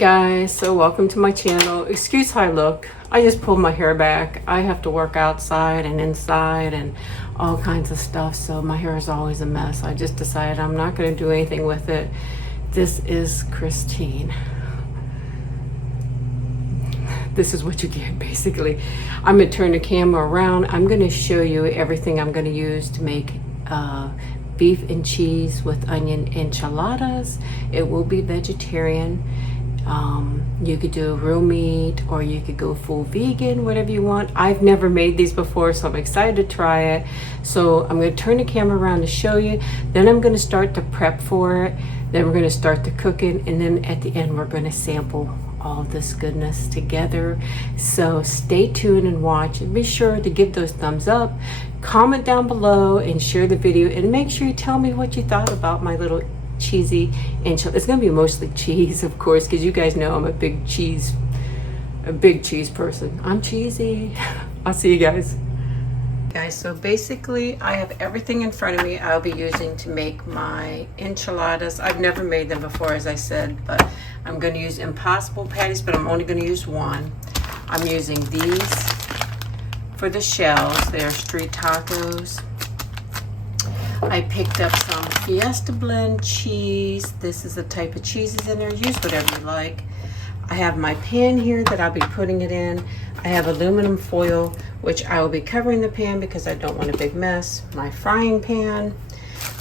Guys, so welcome to my channel. Excuse how I look. I just pulled my hair back. I have to work outside and inside and all kinds of stuff, so my hair is always a mess. I just decided I'm not going to do anything with it. This is Christine. This is what you get, basically. I'm going to turn the camera around. I'm going to show you everything I'm going to use to make beef and cheese with onion enchiladas. It will be vegetarian. You could do real meat or you could go full vegan, whatever you want. I've never made these before, so I'm excited to try it. So I'm going to turn the camera around to show you. Then I'm going to start the prep for it. Then we're going to start the cooking. And then at the end, we're going to sample all this goodness together. So stay tuned and watch. And be sure to give those thumbs up. Comment down below and share the video. And make sure you tell me what you thought about my little cheesy enchilada. It's gonna be mostly cheese, of course, because you guys know I'm a big cheese person. I'm cheesy. I'll see you guys. Guys, so basically I have everything in front of me I'll be using to make my enchiladas. I've never made them before, as I said, but I'm going to use Impossible patties, but I'm only going to use one. I'm using these for the shells. They are street tacos. I picked up some Fiesta blend cheese. This is the type of cheeses in there. Use whatever you like. I have my pan here that I'll be putting it in. I have aluminum foil, which I will be covering the pan because I don't want a big mess. My frying pan.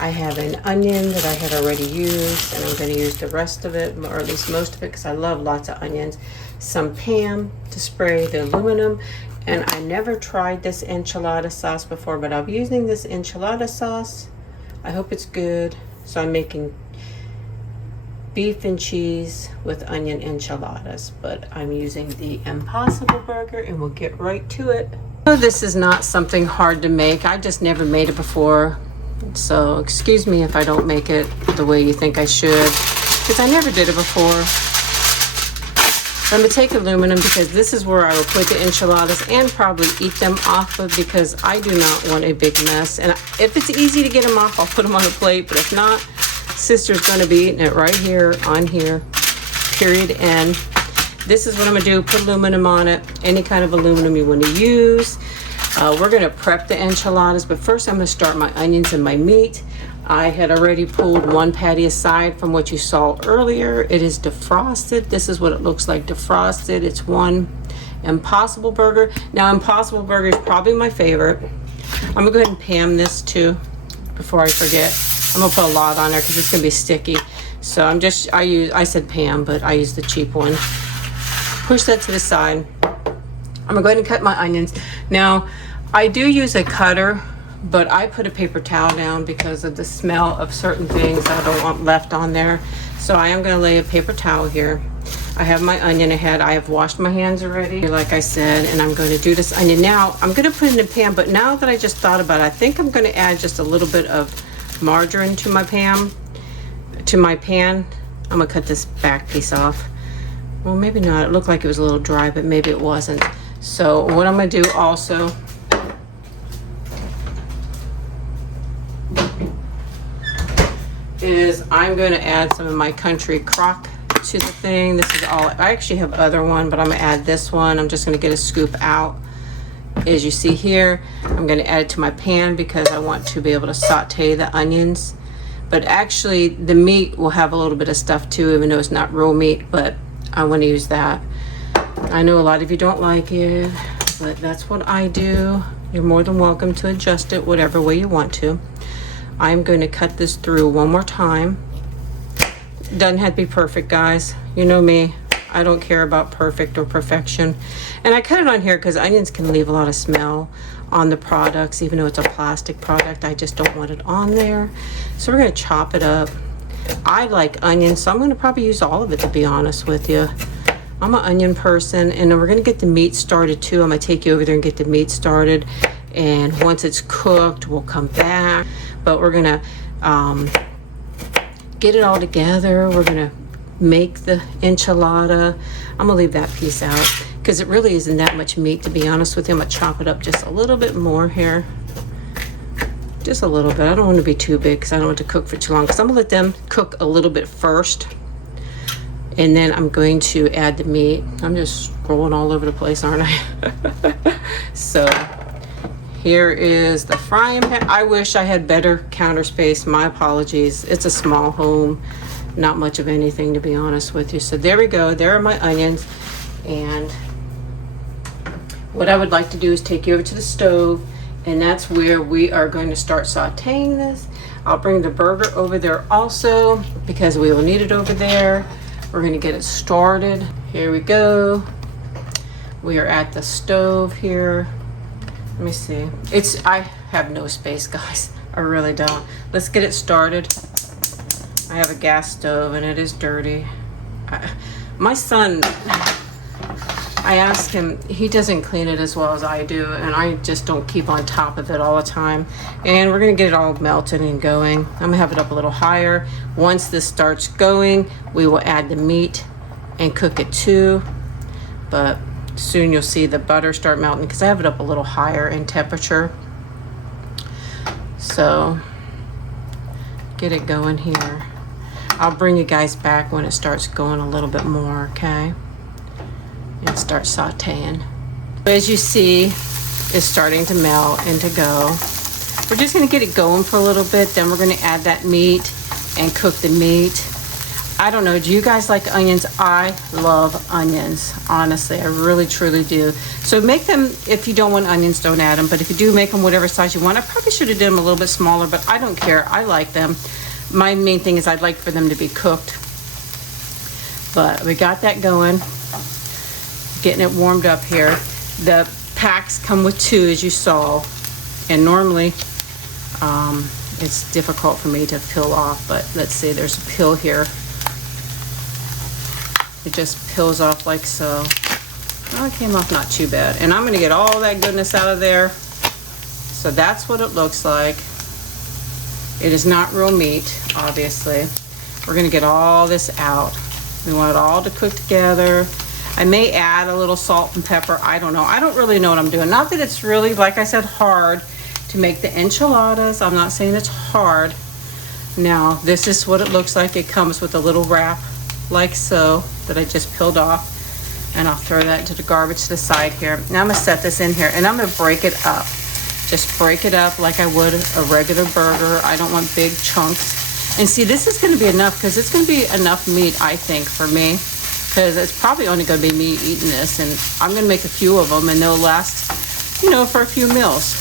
I have an onion that I had already used, and I'm going to use the rest of it, or at least most of it, because I love lots of onions. Some Pam to spray the aluminum. And I never tried this enchilada sauce before, but I'll be using this enchilada sauce. I hope it's good. So I'm making beef and cheese with onion enchiladas, but I'm using the Impossible Burger, and we'll get right to it. This is not something hard to make. I just never made it before. So excuse me if I don't make it the way you think I should, because I never did it before. I'm going to take aluminum because this is where I will put the enchiladas and probably eat them off of, because I do not want a big mess. And if it's easy to get them off, I'll put them on a plate. But if not, sister's going to be eating it right here on here, period. And this is what I'm going to do. Put aluminum on it, any kind of aluminum you want to use. We're going to prep the enchiladas, but first I'm going to start my onions and my meat. I had already pulled one patty aside from what you saw earlier. It is defrosted. This is what it looks like defrosted. It's one Impossible Burger. Now, Impossible Burger is probably my favorite. I'm gonna go ahead and Pam this too before I forget. I'm gonna put a lot on there because it's gonna be sticky. So I said Pam, but I use the cheap one. Push that to the side. I'm gonna go ahead and cut my onions. Now, I do use a cutter, but I put a paper towel down because of the smell of certain things I don't want left on there. So I am going to lay a paper towel here. I have my onion ahead. I have washed my hands already, like I said, and I'm going to do this onion. Now, I'm going to put it in a pan, but now that I just thought about it, I think I'm going to add just a little bit of margarine to my pan. I'm going to cut this back piece off. Well, maybe not. It looked like it was a little dry, but maybe it wasn't. So what I'm going to do also, is I'm going to add some of my country crock to the thing. This is all. I actually have other one, but I'm going to add this one. I'm just going to get a scoop out. As you see here, I'm going to add it to my pan because I want to be able to saute the onions. But actually, the meat will have a little bit of stuff too, even though it's not real meat, but I want to use that. I know a lot of you don't like it, but that's what I do. You're more than welcome to adjust it whatever way you want to. I'm going to cut this through one more time. Doesn't have to be perfect, guys. You know me. I don't care about perfect or perfection. And I cut it on here because onions can leave a lot of smell on the products, even though it's a plastic product. I just don't want it on there. So we're going to chop it up. I like onions, so I'm going to probably use all of it, to be honest with you. I'm an onion person. And then we're going to get the meat started too. I'm going to take you over there and get the meat started. And once it's cooked, we'll come back. But we're gonna get it all together. We're gonna make the enchilada. I'm gonna leave that piece out because it really isn't that much meat, to be honest with you. I'm gonna chop it up just a little bit more here. Just a little bit. I don't want to be too big because I don't want to cook for too long, because I'm gonna let them cook a little bit first. And then I'm going to add the meat. I'm just scrolling all over the place, aren't I? So here is the frying pan. I wish I had better counter space. My apologies. It's a small home. Not much of anything, to be honest with you. So there we go. There are my onions. And what I would like to do is take you over to the stove, and that's where we are going to start sauteing this. I'll bring the burger over there also because we will need it over there. We're going to get it started. Here we go. We are at the stove here. Let me see. I have no space, guys. I really don't. Let's get it started. I have a gas stove and it is dirty. My son, I asked him, he doesn't clean it as well as I do, and I just don't keep on top of it all the time. And we're gonna get it all melted and going. I'm gonna have it up a little higher. Once this starts going, we will add the meat and cook it too. But soon you'll see the butter start melting because I have it up a little higher in temperature. So get it going here. I'll bring you guys back when it starts going a little bit more, okay? And start sauteing. As you see, it's starting to melt and to go. We're just gonna get it going for a little bit, then we're gonna add that meat and cook the meat. I don't know, do you guys like onions? I love onions, honestly, I really truly do. So make them, if you don't want onions, don't add them, but if you do, make them whatever size you want. I probably should have done them a little bit smaller, but I don't care, I like them. My main thing is I'd like for them to be cooked. But we got that going. Getting it warmed up here. The packs come with 2, as you saw, and normally it's difficult for me to peel off, but let's see, there's a peel here. It just peels off like so. Oh, it came off not too bad, and I'm going to get all that goodness out of there. So that's what it looks like. It is not real meat, obviously. We're going to get all this out. We want it all to cook together. I may add a little salt and pepper. I don't know. I don't really know what I'm doing. Not that it's really, like I said, hard to make the enchiladas. I'm not saying it's hard. Now, this is what it looks like. It comes with a little wrap like so that I just peeled off. And I'll throw that into the garbage to the side here. Now I'm going to set this in here and I'm going to break it up. Just break it up like I would a regular burger. I don't want big chunks. And see, this is going to be enough because it's going to be enough meat, I think, for me. Because it's probably only going to be me eating this. And I'm going to make a few of them and they'll last, you know, for a few meals.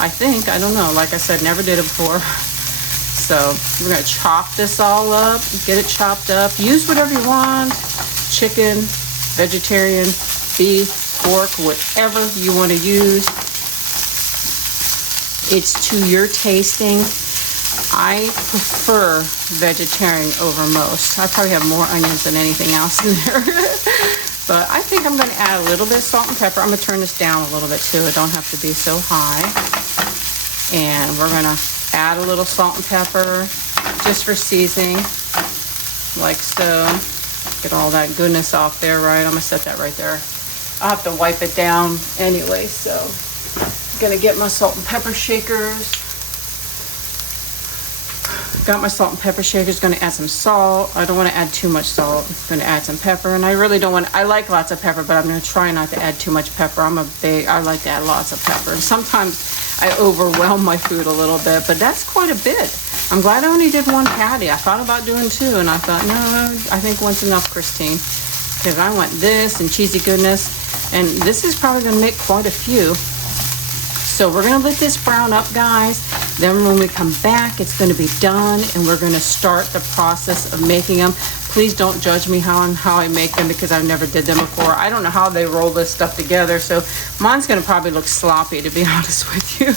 I think. I don't know. Like I said, never did it before. So we're going to chop this all up. Get it chopped up. Use whatever you want. Chicken, vegetarian, beef, pork, whatever you want to use. It's to your tasting. I prefer vegetarian over most. I probably have more onions than anything else in there. But I think I'm going to add a little bit of salt and pepper. I'm going to turn this down a little bit too. It don't have to be so high. And we're going to add a little salt and pepper just for seasoning, like so. Get all that goodness off there, right? I'm going to set that right there. I'll have to wipe it down anyway, so I'm going to get my salt and pepper shakers. Got my salt and pepper shakers. Going to add some salt. I don't want to add too much salt. I'm going to add some pepper, and I really don't want. I like lots of pepper, but I'm going to try not to add too much pepper. I like to add lots of pepper. And sometimes I overwhelm my food a little bit, but that's quite a bit. I'm glad I only did one patty. I thought about doing 2, and I thought, no, I think one's enough, Christine, because I want this and cheesy goodness, and this is probably going to make quite a few. So we're going to let this brown up, guys. Then when we come back, it's going to be done, and we're going to start the process of making them. Please don't judge me how I make them because I've never did them before. I don't know how they roll this stuff together, so mine's going to probably look sloppy, to be honest with you,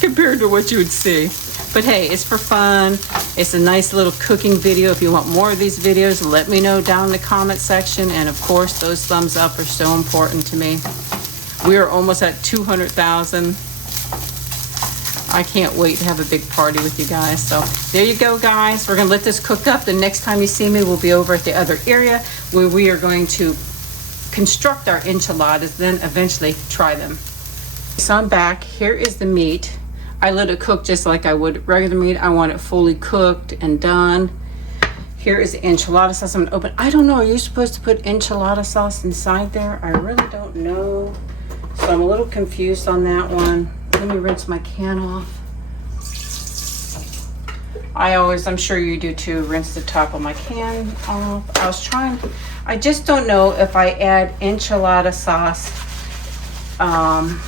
compared to what you would see. But hey, it's for fun. It's a nice little cooking video. If you want more of these videos, let me know down in the comment section. And of course, those thumbs up are so important to me. We are almost at 200,000. I can't wait to have a big party with you guys. So there you go, guys. We're gonna let this cook up. The next time you see me, we'll be over at the other area where we are going to construct our enchiladas, then eventually try them. So I'm back. Here is the meat. I let it cook just like I would regular meat. I want it fully cooked and done. Here is the enchilada sauce. I'm gonna open. I don't know, are you supposed to put enchilada sauce inside there? I really don't know. So I'm a little confused on that one. Let me rinse my can off. I'm sure you do too, rinse the top of my can off. I just don't know if I add enchilada sauce on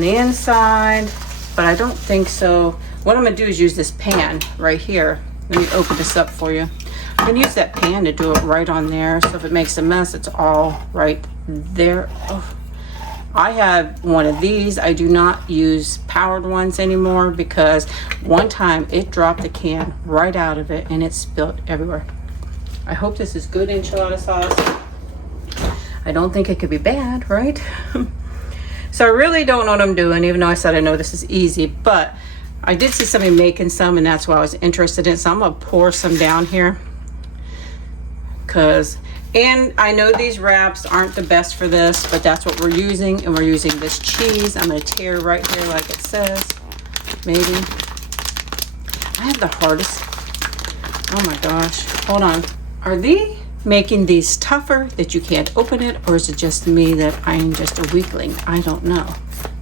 the inside, but I don't think so. What I'm gonna do is use this pan right here. Let me open this up for you. I'm gonna use that pan to do it right on there, so if it makes a mess, it's all right there. Oh. I have one of these. I do not use powered ones anymore because one time it dropped the can right out of it and it spilled everywhere. I hope this is good enchilada sauce. I don't think it could be bad, right? So I really don't know what I'm doing, even though I said I know this is easy, but I did see somebody making some and that's why I was interested in. So I'm gonna pour some down here and I know these wraps aren't the best for this, but that's what we're using, and we're using this cheese. I'm gonna tear right here like it says, maybe. I have the hardest, oh my gosh, hold on. Are they making these tougher that you can't open it, or is it just me that I'm just a weakling? I don't know.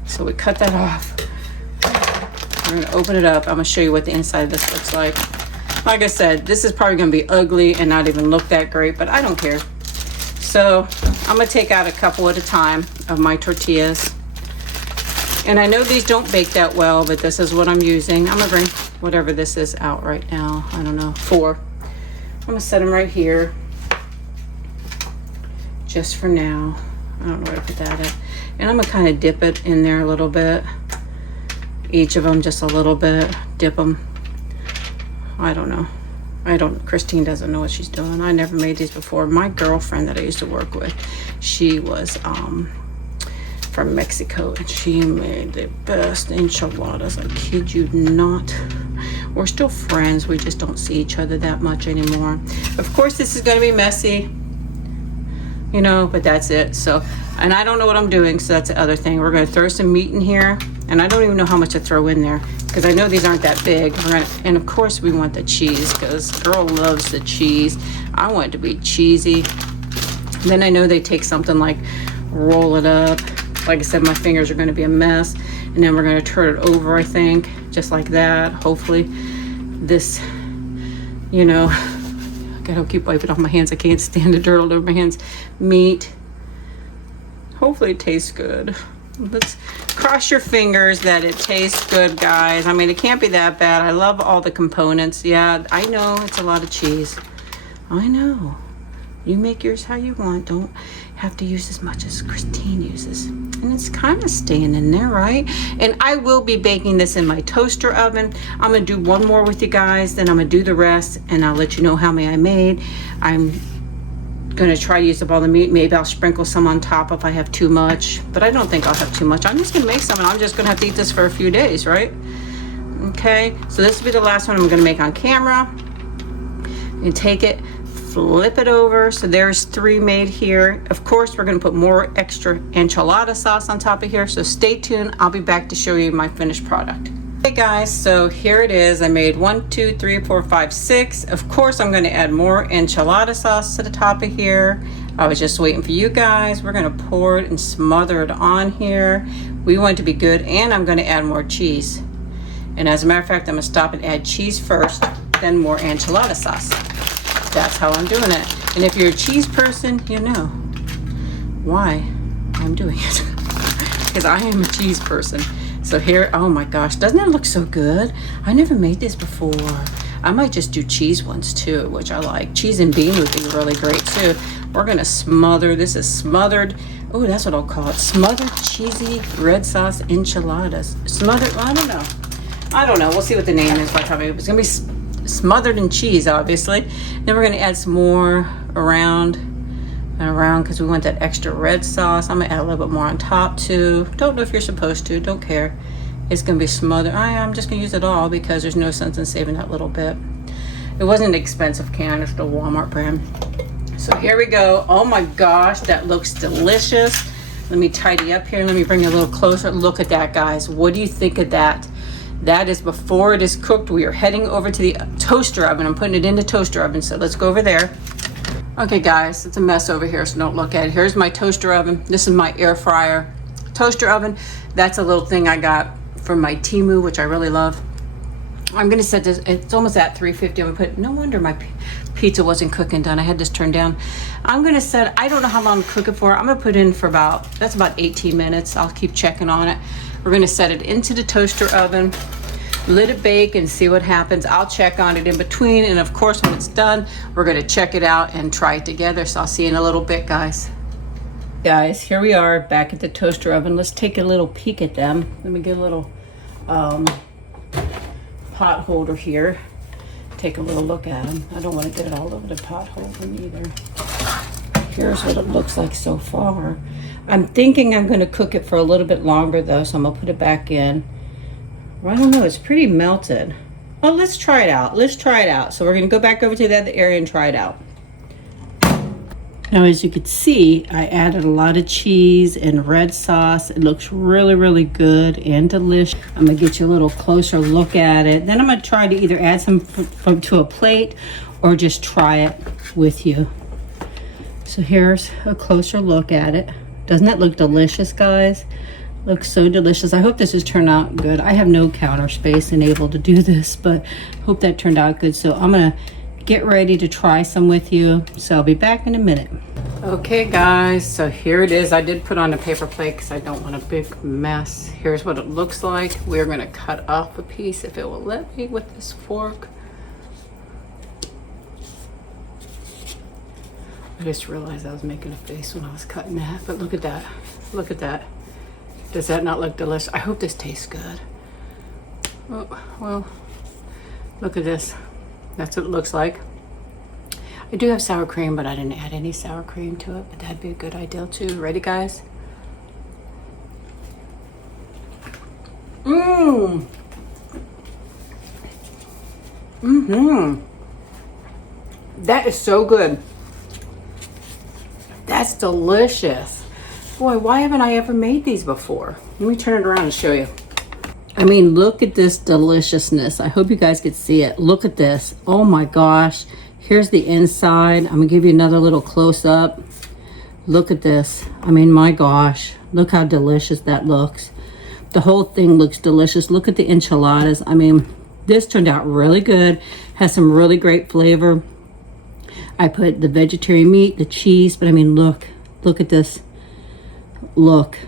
So we cut that off. We're gonna open it up. I'm gonna show you what the inside of this looks like. Like I said, this is probably gonna be ugly and not even look that great, but I don't care. So I'm gonna take out a couple at a time of my tortillas. And I know these don't bake that well, but this is what I'm using. I'm gonna bring whatever this is out right now. I don't know, 4. I'm gonna set them right here. Just for now. I don't know where to put that at. And I'm gonna kind of dip it in there a little bit. Each of them just a little bit, dip them. I don't know. Christine doesn't know what she's doing. I never made these before. My girlfriend that I used to work with, she was from Mexico and she made the best enchiladas. I kid you not. We're still friends. We just don't see each other that much anymore. Of course, this is going to be messy, you know, but that's it. So, and I don't know what I'm doing, so that's the other thing. We're going to throw some meat in here, and I don't even know how much to throw in there because I know these aren't that big. And of course we want the cheese because girl loves the cheese. I want it to be cheesy. Then I know they take something like roll it up. Like I said, my fingers are going to be a mess, and then we're going to turn it over, I think, just like that. Hopefully this, you know, I gotta keep wiping off my hands. I can't stand the dirt all over my hands. Meat. Hopefully it tastes good. Let's cross your fingers that it tastes good, guys. I mean, it can't be that bad. I love all the components. Yeah, I know it's a lot of cheese. I know. You make yours how you want. Don't have to use as much as Christine uses. And it's kind of staying in there, right? And I will be baking this in my toaster oven. I'm gonna do one more with you guys, then I'm gonna do the rest, and I'll let you know how many I made. I'm gonna try to use up all the meat. Maybe I'll sprinkle some on top if I have too much, but I don't think I'll have too much. I'm just gonna make some, and I'm just gonna have to eat this for a few days, right? Okay, so this will be the last one I'm gonna make on camera. You take it, flip it over. So there's 3 made here. Of course, we're gonna put more extra enchilada sauce on top of here, so stay tuned. I'll be back to show you my finished product. Hey guys, so here it is. I made 1, 2, 3, 4, 5, 6. Of course, I'm gonna add more enchilada sauce to the top of here. I was just waiting for you guys. We're gonna pour it and smother it on here. We want it to be good, and I'm gonna add more cheese. And as a matter of fact, I'm gonna stop and add cheese first, then more enchilada sauce. That's how I'm doing it. And if you're a cheese person, you know why I'm doing it. Because I am a cheese person. So here, oh my gosh, doesn't it look so good? I never made this before. I might just do cheese ones too, which I like. Cheese and bean would be really great too. We're gonna smother, this is smothered, oh, that's what I'll call it. Smothered cheesy red sauce enchiladas. Smothered, well, I don't know. We'll see what the name is by the time it's gonna be smothered in cheese, obviously. Then we're gonna add some more around and around because we want that extra red sauce. I'm gonna add a little bit more on top too. Don't know if you're supposed to, don't care. It's gonna be smothered. I'm just gonna use it all because there's no sense in saving that little bit. It wasn't an expensive can, it's the Walmart brand. So here we go. Oh my gosh, that looks delicious. Let me tidy up here. Let me bring it a little closer. Look at that, guys. What do you think of that? That is before it is cooked. We are heading over to the toaster oven. I'm putting it in the toaster oven, so let's go over there. Okay guys, it's a mess over here, so don't look at it. Here's my toaster oven. This is my air fryer toaster oven. That's a little thing I got from my Temu, which I really love. I'm gonna set this, it's almost at 350. I'm gonna put, no wonder my pizza wasn't cooking done. I had this turned down. I'm gonna set, I don't know how long to cook it for. I'm gonna put in for that's about 18 minutes. I'll keep checking on it. We're gonna set it into the toaster oven, let it bake and see what happens. I'll check on it in between. And of course, when it's done, we're gonna check it out and try it together. So I'll see you in a little bit, guys. Guys, here we are back at the toaster oven. Let's take a little peek at them. Let me get a little, pot holder here. Take a little look at them. I don't want to get it all over the pot holder either. Here's what it looks like so far. I'm thinking I'm going to cook it for a little bit longer though, so I'm going to put it back in. Well, I don't know, it's pretty melted. Oh, let's try it out. Let's try it out. So we're going to go back over to the other area and try it out. Now, as you can see, I added a lot of cheese and red sauce. It looks really, really good and delicious. I'm gonna get you a little closer look at it. Then I'm gonna try to either add some to a plate or just try it with you. So here's a closer look at it. Doesn't that look delicious, guys? Looks so delicious. I hope this has turned out good. I have no counter space and able to do this, but hope that turned out good. So I'm gonna get ready to try some with you. So I'll be back in a minute. Okay guys, so here it is. I did put on a paper plate because I don't want a big mess. Here's what it looks like. We're gonna cut off a piece if it will let me with this fork. I just realized I was making a face when I was cutting that, but look at that. Look at that. Does that not look delicious? I hope this tastes good. Oh, well, look at this. That's what it looks like. I do have sour cream, but I didn't add any sour cream to it, but that'd be a good idea too. Ready, guys? Mmm. Mm-hmm. That is so good. That's delicious. Boy, why haven't I ever made these before? Let me turn it around and show you. I mean, look at this deliciousness. I hope you guys could see it. Look at this. Oh my gosh. Here's the inside. I'm gonna give you another little close up. Look at this. I mean, my gosh. Look how delicious that looks. The whole thing looks delicious. Look at the enchiladas. I mean, this turned out really good. Has some really great flavor. I put the vegetarian meat, the cheese, but I mean, look at this. Look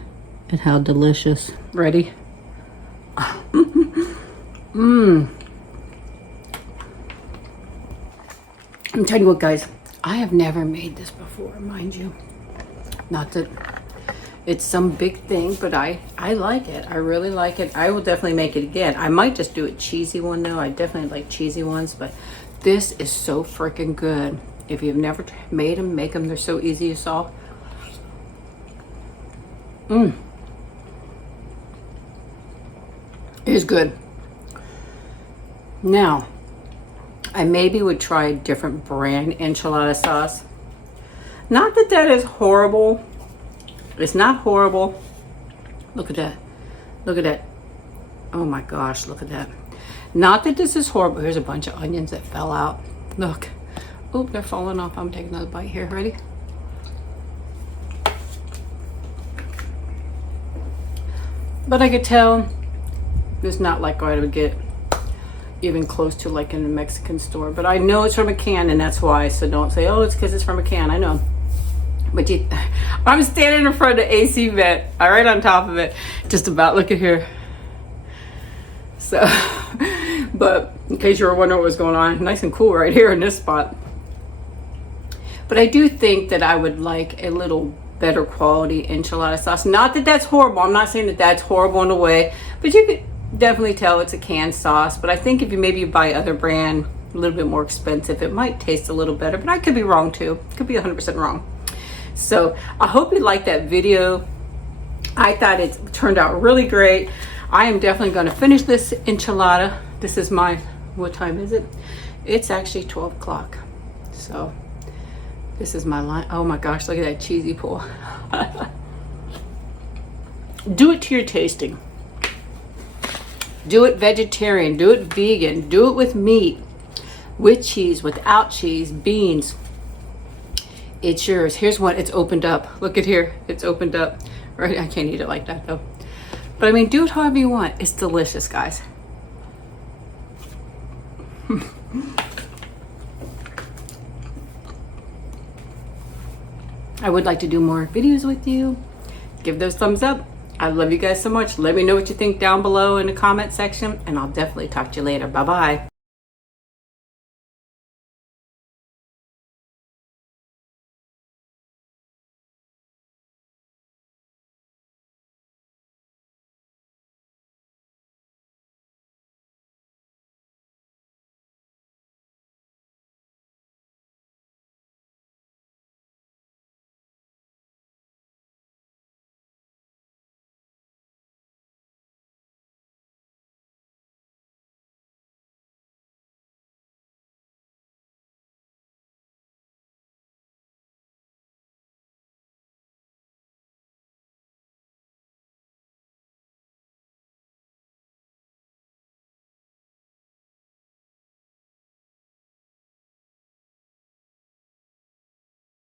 at how delicious. Ready? Mmm. I'm telling you what, guys, I have never made this before, mind you. Not that it's some big thing, but I like it. I really like it. I will definitely make it again. I might just do a cheesy one though. I definitely like cheesy ones, but this is so freaking good. If you've never made them, make them. They're so easy to solve. Mmm. It is good. Now, I maybe would try a different brand enchilada sauce. Not that that is horrible. It's not horrible. Look at that. Look at that. Oh my gosh, look at that. Not that this is horrible. Here's a bunch of onions that fell out. Look. Oop, they're falling off. I'm taking another bite here. Ready? But I could tell it's not like I would get even close to like in a Mexican store, but I know it's from a can and that's why. So don't say, oh, it's because it's from a can. I know, but I'm standing in front of the AC vent, right on top of it, just about. Look at here. So, but in case you were wondering what was going on, nice and cool right here in this spot. But I do think that I would like a little better quality enchilada sauce. Not that that's horrible. I'm not saying that that's horrible in a way, but you could definitely tell it's a canned sauce. But I think if you maybe buy other brand, a little bit more expensive, it might taste a little better, but I could be wrong too. Could be 100% wrong. So I hope you liked that video. I thought it turned out really great. I am definitely going to finish this enchilada. This is my, what time is it? It's actually 12 o'clock. So this is my line. Oh my gosh, look at that cheesy pull. Do it to your tasting. Do it vegetarian, do it vegan, do it with meat, with cheese, without cheese, beans. It's yours. Here's one. It's opened up. Look at here. It's opened up. Right? I can't eat it like that though. But I mean, do it however you want. It's delicious, guys. I would like to do more videos with you. Give those thumbs up. I love you guys so much. Let me know what you think down below in the comment section, and I'll definitely talk to you later. Bye-bye.